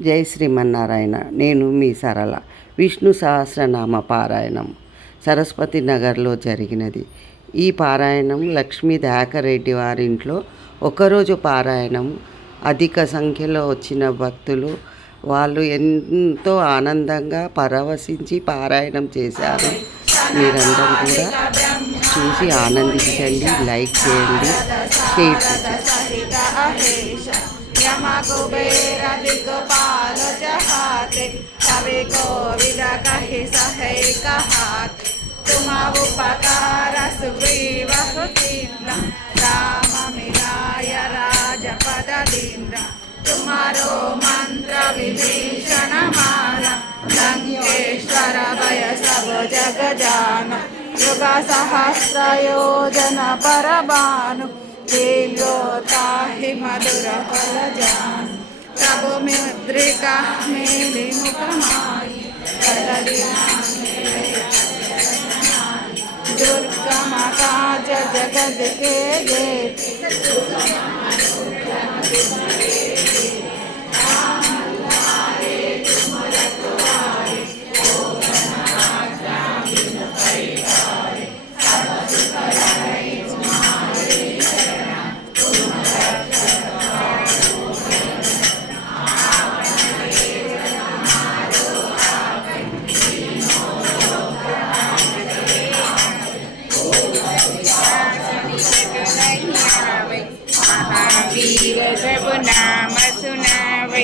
జై శ్రీమన్నారాయణ నేను మీ సరళ. విష్ణు సహస్రనామ పారాయణం. సరస్వతి నగర్లో జరిగినది. ఈ పారాయణం లక్ష్మీ దాకరెడ్డి వారింట్లో ఒకరోజు పారాయణం. అధిక సంఖ్యలో వచ్చిన భక్తులు వాళ్ళు ఎంతో ఆనందంగా పరవశించి పారాయణం చేశారు. మీరందరూ కూడా చూసి ఆనందించండి లైక్ చేయండి షేర్ చేయండి. यम कुबेर दिग्पाल जहाते कवि कोविद कहि सहे कहाते तुम उपकार विभीषण माला लंकेश्वर भय सब जग जान युग सहस्र योजन पर भानु ताहि मधुर फल जान तब मुद्रिका मेरे मुख माई करली दुर्गम काज जगत के जेठ महावीर जब नाम सुनावै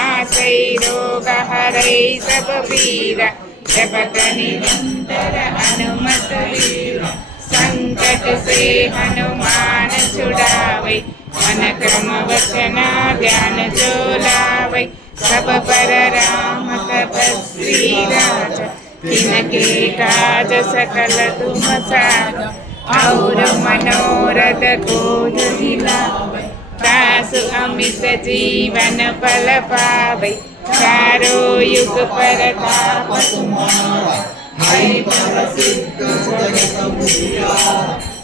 आसै रोग हरै सब पीरा जपत निरंतर हनुमत वीर संकट से हनुमान छुड़ावै मन क्रम वचना ध्यान जो लावै सब पर राम तपस्वी राजा तिनके काज सकल तुम साजा और मनोरथ को दिलावै दासु अमित जीवन फल पावै चारो युग परताप तुम्हारा है पव सिद्ध जगत मुखिया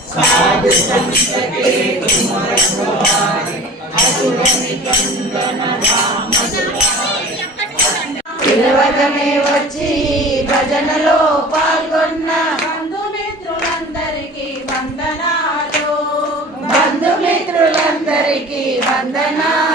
साधु संत के तुम रखवारे असुर निकंदन राम పిలవగనే వచ్చి భజనలో పాల్గొన్న தாய்க்கு வந்தனா?